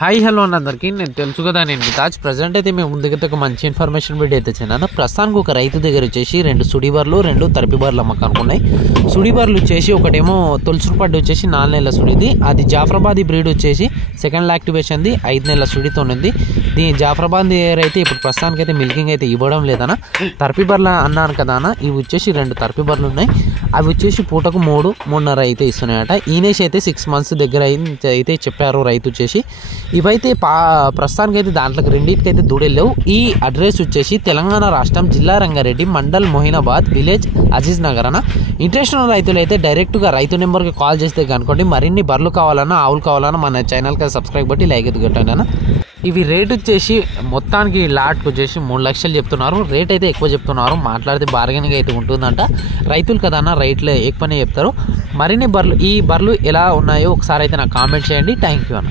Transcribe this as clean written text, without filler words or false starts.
Hi hello అందరికీ నేను తెలుసు కదా నేను తాజ్ ప్రజెంట్ అయితే మేము ముందుకైతే ఒక మంచి ఇన్ఫర్మేషన్ వీడియో అయితే చిన్నాను. ప్రస్తుతానికి ఒక రైతు దగ్గర వచ్చేసి 2 సుడి బర్రెలు 2 తరపి బర్రెలు అమ్మకానికి ఉన్నాయి. సుడి బర్రెలు వచ్చేసి ఒకటేమో తొలుసురుపడ్డ వచ్చేసి 4 నెలల సుడిది, అది జాఫరాబాదీ బ్రీడ్ వచ్చేసి సెకండ్ యాక్టివేషన్ది 5 నెలల సుడితో ఉంది. దీని జాఫరాబాద్ అయితే ఇప్పుడు ప్రస్తుతానికి అయితే మిల్కింగ్ అయితే ఇవ్వడం లేదన్న. తరపి బర్రెలు అన్నాను కదా అన్న, ఇవి వచ్చేసి 2 తరపి బర్రెలు ఉన్నాయి. అవి వచ్చేసి పూటకు 3.5 అయితే ఇస్తున్నాయట. ఈనేసి అయితే 6 మంత్స్ దగ్గర అయితే చెప్పారు రైతు వచ్చేసి. ఇవైతే ప్రస్తుతానికి అయితే దాంట్లోకి రెండింటికైతే దూడెళ్ళవు. ఈ అడ్రస్ వచ్చేసి తెలంగాణ రాష్ట్రం జిల్లా రంగారెడ్డి మండల్ మొహినాబాద్ విలేజ్ అజీజ్ నగర్ అన్న. ఇంట్రెస్ట్ ఉన్న రైతులు అయితే డైరెక్ట్గా రైతు నెంబర్కి కాల్ చేస్తే కనుకోండి. మరిన్ని బర్రెలు కావాలన్నా ఆవులు కావాలన్నా మన ఛానల్కి సబ్స్క్రైబ్ బట్టి లైక్ అయితే కొట్టండి అన్న. ఇవి రేట్ వచ్చేసి మొత్తానికి లాట్కి వచ్చేసి 3 లక్షలు చెప్తున్నారు. రేట్ అయితే ఎక్కువ చెప్తున్నారు, మాట్లాడితే బార్గెనింగ్ అయితే ఉంటుందంట. రైతులు కదా అన్న, రేట్లు ఎక్కువనే చెప్తారు. మరిన్ని బర్రెలు ఈ బర్రెలు ఎలా ఉన్నాయో ఒకసారి అయితే నాకు కామెంట్ చేయండి. థ్యాంక్ యూ అన్న.